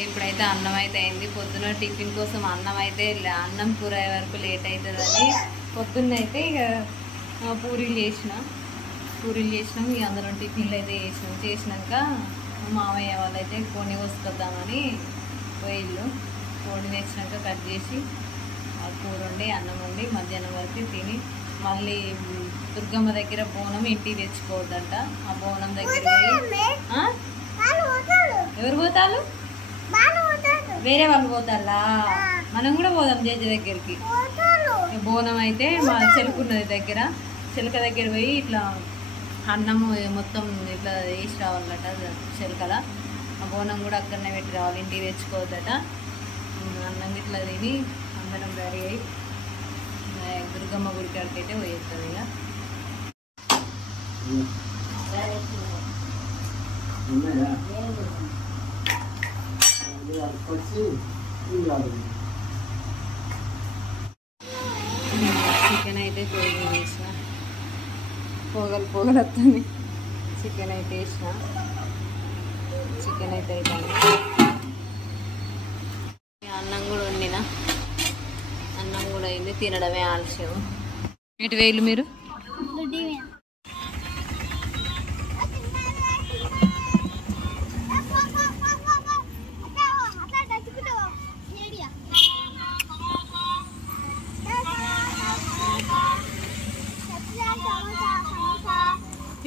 ఇప్పుడైతే అన్నం అయితే అయింది. పొద్దున టిఫిన్ కోసం అన్నం కూర వరకు లేట్ అవుతుందని పొద్దున్న అయితే ఇక పూరీలు చేసినాం. ఇక అందరం టిఫిన్లు అయితే చేసినాక మామయ్య వాళ్ళైతే కోడిని కోసుకొద్దామని పోయిళ్ళు. కోడిని తెచ్చినాక కట్ చేసి ఆ కూర వండి అన్నం వండి మధ్యాహ్నం వరకు తిని మళ్ళీ దుర్గమ్మ దగ్గర బోనం ఇంటికి తెచ్చుకోవద్దంట. ఆ బోనం దగ్గర ఎవరు పోతారు? వేరే వాళ్ళు పోతారా? మనం కూడా పోదాం జడ్జి దగ్గరికి. బోనం అయితే మా చెలుకున్నది దగ్గర, చిలక దగ్గర పోయి ఇట్లా అన్నము మొత్తం ఇట్లా వేసి రావాలట చిలకల. ఆ బోనం కూడా అక్కడనే పెట్టి రావాలి, ఇంటికి తెచ్చుకోవద్దట. అన్నం ఇట్లా తిని అందరం రెడీ అయ్యి దుర్గమ్మ గుడి కాడికి అయితే పోయేస్తుంది. చికెన్ అయితే వేసిన పొగలు వస్తుంది. చికెన్ అయితే వేసిన చికెన్ అయితే అన్నం కూడా వండిన, అన్నం కూడా అయింది. తినడమే ఆలస్యం. ఎటు వేలు మీరు?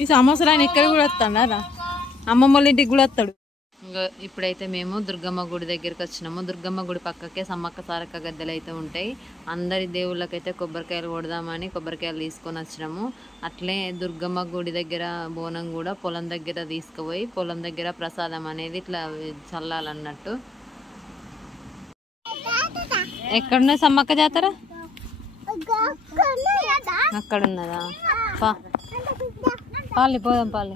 ఈ సమోసాలు ఆయన ఎక్కడ కూడా వస్తాడా? అమ్మమ్మ వాళ్ళ ఇంటికి కూడా వస్తాడు. ఇప్పుడైతే మేము దుర్గమ్మ గుడి దగ్గరికి వచ్చినాము. దుర్గమ్మ గుడి పక్కకే సమ్మక్క సారక్క గద్దెలు అయితే ఉంటాయి. అందరి దేవుళ్ళకైతే కొబ్బరికాయలు కొడదామని కొబ్బరికాయలు తీసుకొని వచ్చినాము. అట్లే దుర్గమ్మ గుడి దగ్గర బోనం కూడా పొలం దగ్గర తీసుకుపోయి పొలం దగ్గర ప్రసాదం అనేది ఇట్లా చల్లాలన్నట్టు. ఎక్కడున్నది సమ్మక్క జాతర? అక్కడ ఉన్నదా? పాలి పోదాం, పాలి.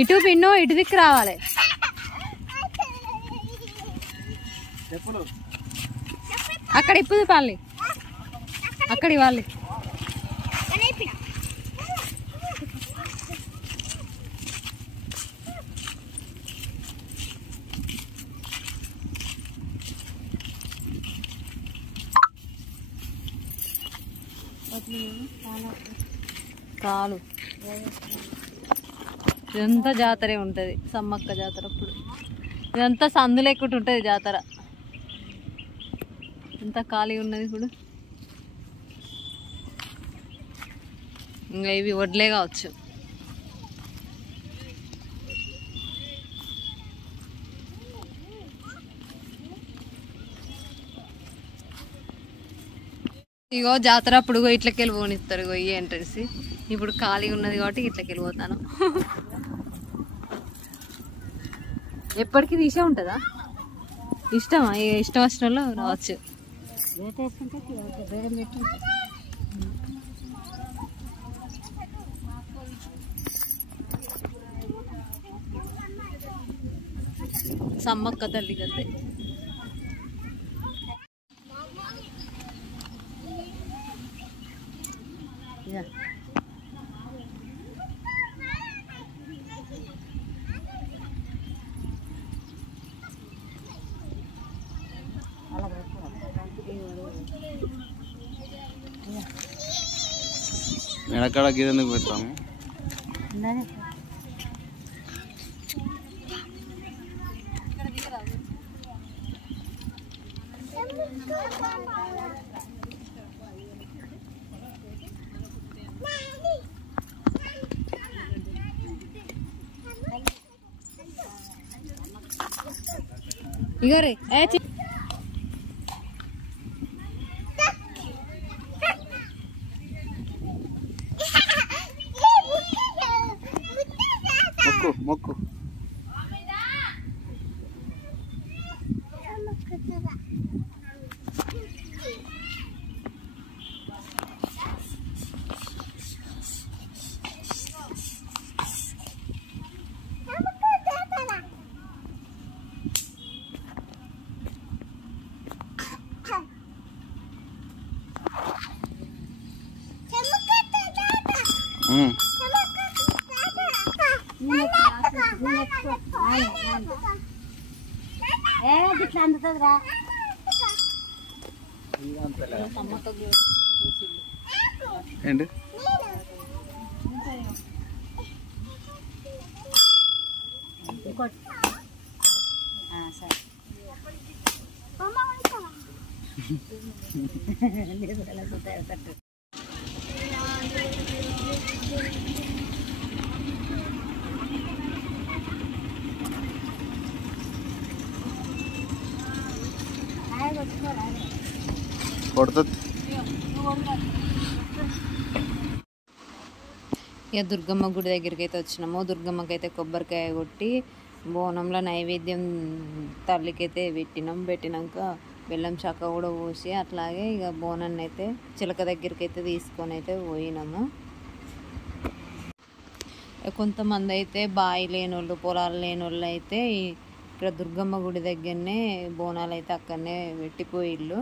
ఇటు పిన్ను ఇటు దిక్కు రావాలి. అక్కడ ఇప్పుది పాలి, అక్కడ ఇవ్వాలి. కాలు ఇదంతా జాతరే ఉంటుంది, సమ్మక్క జాతర. అప్పుడు ఇదంతా సందులు ఎక్కువ ఉంటుంది జాతర. ఎంత ఖాళీ ఉన్నది ఇప్పుడు. ఇంకా ఇవి వడ్లే కావచ్చు. ఇగో జాతర అప్పుడు ఇట్లకి వెళ్ళి పోనిస్తారు గొయ్యి ఎంట్రెన్స్. ఇప్పుడు ఖాళీ ఉన్నది కాబట్టి ఇట్లకి వెళ్ళిపోతాను. ఎప్పటికీ తీసే ఉంటుందా? ఇష్టమా? ఇష్టం వచ్చిన వాళ్ళు రావచ్చు. సమ్మక్క తల్లి గద్దె. ఎక్కడ గిదెందుకు పెడతాము? ఇగరే మొక్కు ఏంటి కొడుతుంది ఇక దుర్గమ్మ గుడి దగ్గరికి అయితే వచ్చినాము. దుర్గమ్మకి అయితే కొబ్బరికాయ కొట్టి బోనంలో నైవేద్యం తల్లికైతే పెట్టినాక బెల్లం చక్క కూడా పోసి అట్లాగే ఇక బోనాన్ని అయితే చిలక దగ్గరికి అయితే తీసుకొని అయితే పోయినాము. కొంతమంది అయితే బావి లేనోళ్ళు పొలాలు లేనోళ్ళు అయితే ఇక్కడ దుర్గమ్మ గుడి దగ్గరనే బోనాలు అయితే అక్కడనే పెట్టిపోయిళ్ళు.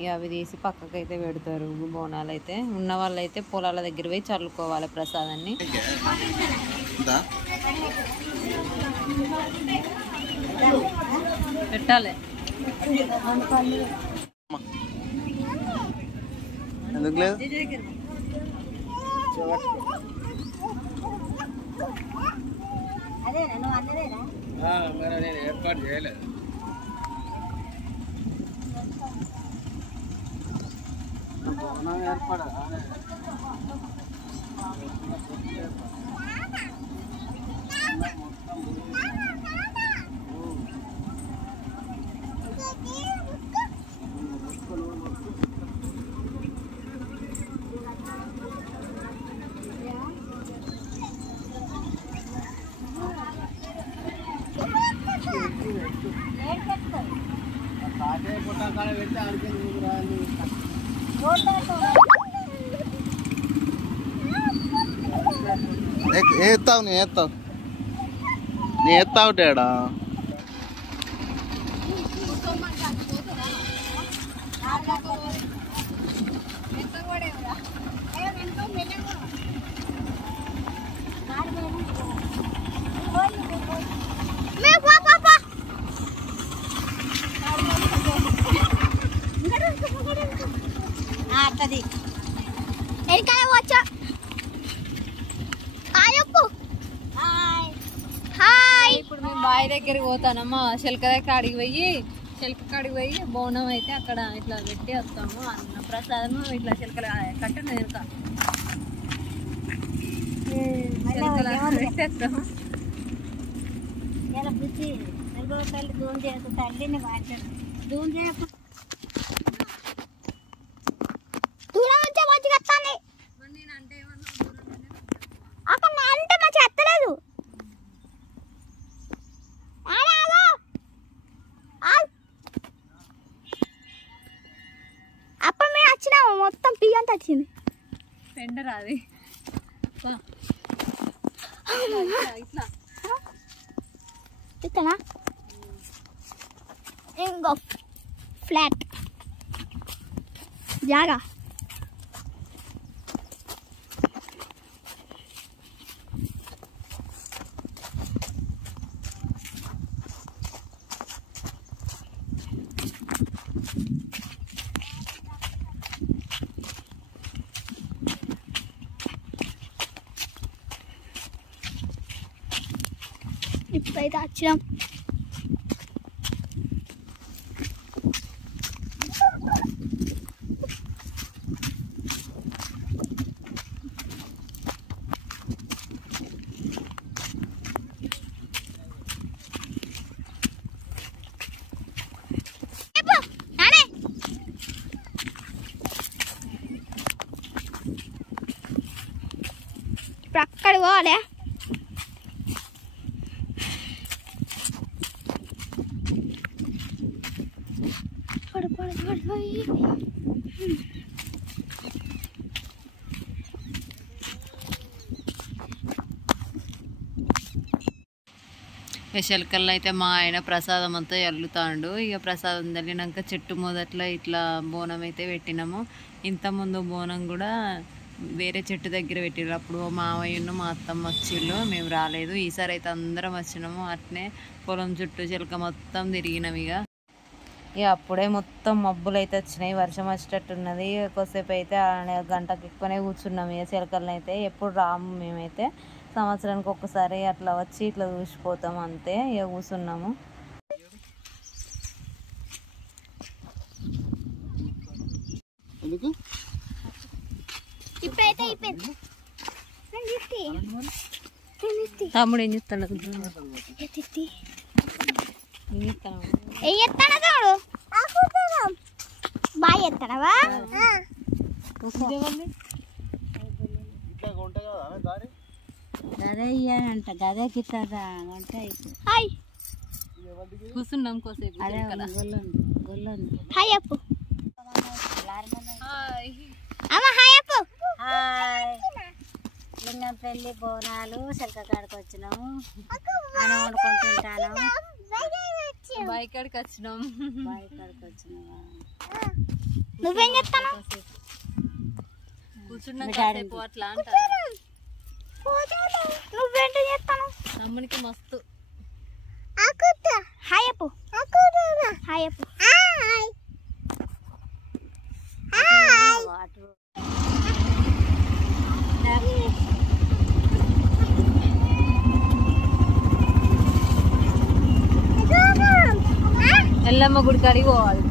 ఇక అవి తీసి పక్కకైతే పెడతారు. బోనాలు అయితే ఉన్న వాళ్ళు అయితే పొలాల దగ్గర పోయి చల్లుకోవాలి ప్రసాదాన్ని. పెట్టాలి ఎందుకు లేదు ఏర్పాటు చేయలేదు. ఏర్పాటు ఎత్తావు నీ ఎత్తావు తేడా ఇప్పుడు మేము బావి దగ్గరికి పోతానమ్మా. చిలక కాడికి పోయి బోనం అయితే అక్కడ ఇట్లా పెట్టి వస్తాము. అన్న ప్రసాదము ఇట్లా చిలకల కట్టను వెనుక పెట్టేస్తాము. అప్పుడు మేము వచ్చినాము మొత్తం పియ్యంత వచ్చింది. పెండరా అది ఇట్లా ఇంకో ఫ్లాట్ జాగా ఇప్పుడైతే వచ్చినాం. ఇప్పుడు అక్కడ పోవాలి. చిలకల్లో అయితే మా ఆయన ప్రసాదం అంతా ఎల్లుతాండు. ఇక ప్రసాదం తల్లినాక చెట్టు మొదట్లో ఇట్లా బోనం అయితే పెట్టినాము. ఇంతకుముందు బోనం కూడా వేరే చెట్టు దగ్గర పెట్టిర్రు. అప్పుడు మావయ్యను మా అత్తమ్మ వచ్చిళ్ళు, మేము రాలేదు. ఈసారి అయితే అందరం వచ్చినాము. అట్నే పొలం చుట్టూ చిలక మొత్తం తిరిగినాం. ఇక ఇక అప్పుడే మొత్తం మబ్బులు అయితే వచ్చినాయి, వర్షం వచ్చేటట్టున్నది. కొద్దిసేపు అయితే గంటకి ఎక్కువనే కూర్చున్నాం. ఇక చిలకలను అయితే ఎప్పుడు రాము మేమైతే, సంవత్సరానికి ఒక్కసారి అట్లా వచ్చి ఇట్లా చూసిపోతాం అంతే. ఇక కూర్చున్నాము. తమ్ముడు ఏం చెప్తాడు? బాగా ఎత్తాడవా? గదే ఇయ్యానంట, గదే కిట్టారా అంటే కూర్చున్నాం కోసేపు. హాయ్ అప్పు. అమ్మ హాయ్ అప్పు. లింగంపల్లి బోనాలు చిలక కాడికి వచ్చినాము, అని వండుకొని తింటాను. బాయ్ కాడికి వచ్చినాం. నువ్వేం చెప్తాను? కూర్చున్నాం కాసేపు అట్లా అంటారు. నువ్వేంటి చెప్తాను? తమ్మునికి మస్తు హాయ్ అప్పు. హాయ్ అప్పు. ఎల్లమ్మ గుడి కాడికి పోవాలి.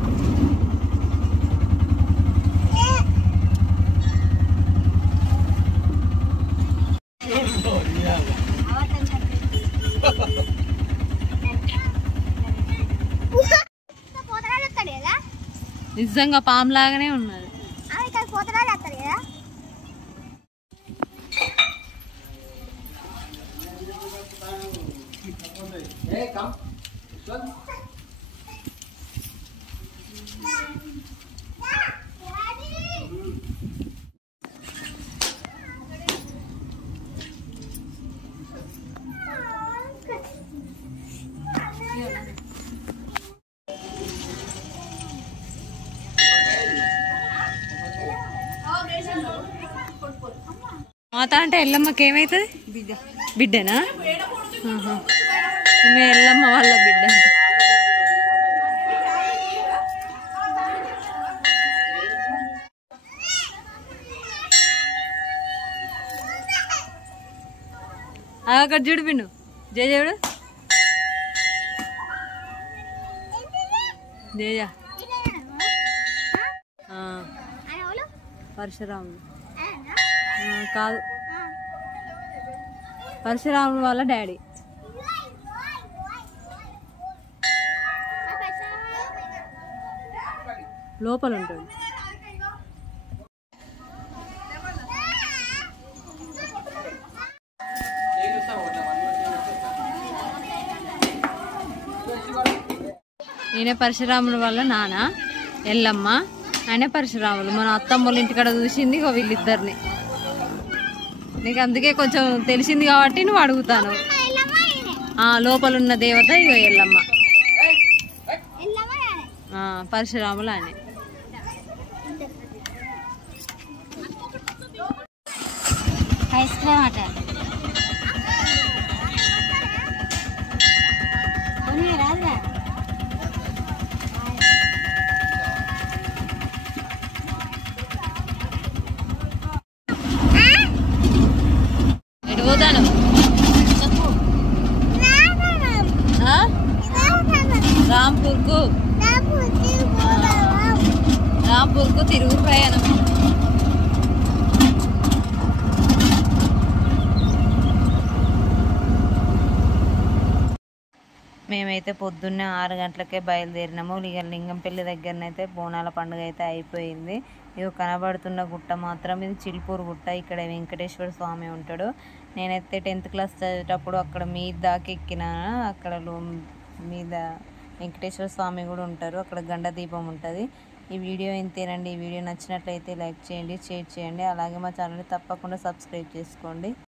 నిజంగా పాము లాగానే ఉన్నది. మాత అంటే ఎల్లమ్మకి ఏమవుతుంది? బిడ్డనా? ఎల్లమ్మ వాళ్ళ బిడ్డ. అక్కడ చూడు పిన్ను, జయజవుడు జయ పరశురాముడు కాదు, పరశురాముడు వాళ్ళ డాడీ. లోపల ఉంటాడు. ఈయన పరశురాముడు వాళ్ళ నాన్న, ఎల్లమ్మ. ఆయన పరశురాములు. మన అత్తమ్మల ఇంటికాడ చూసింది ఇక వీళ్ళిద్దరిని. నీకు అందుకే కొంచెం తెలిసింది కాబట్టి నువ్వు అడుగుతాను. లోపల ఉన్న దేవత ఇక ఎల్లమ్మ, పరశురాములు ఆయన. ఐస్ క్రీమ్ అట రాదురా. ఎడిపోతాను రాంపూర్కు తిరుగు ప్రయాణం. మేమైతే పొద్దున్నే 6 గంటలకే బయలుదేరినాము. లింగంపల్లి దగ్గరనైతే బోనాల పండుగ అయితే అయిపోయింది. ఇది కనబడుతున్న గుట్ట మాత్రం ఇది చిల్పూరు గుట్ట. ఇక్కడ వెంకటేశ్వర స్వామి ఉంటాడు. నేనైతే 10th క్లాస్ చదివేటప్పుడు అక్కడ మీద దాకా ఎక్కినా. అక్కడ మీద వెంకటేశ్వర స్వామి కూడా ఉంటారు. అక్కడ గండ దీపం ఉంటుంది. ఈ వీడియో ఇంతేనండి. ఈ వీడియో నచ్చినట్లయితే లైక్ చేయండి, షేర్ చేయండి. అలాగే మా ఛానల్ని తప్పకుండా సబ్స్క్రైబ్ చేసుకోండి.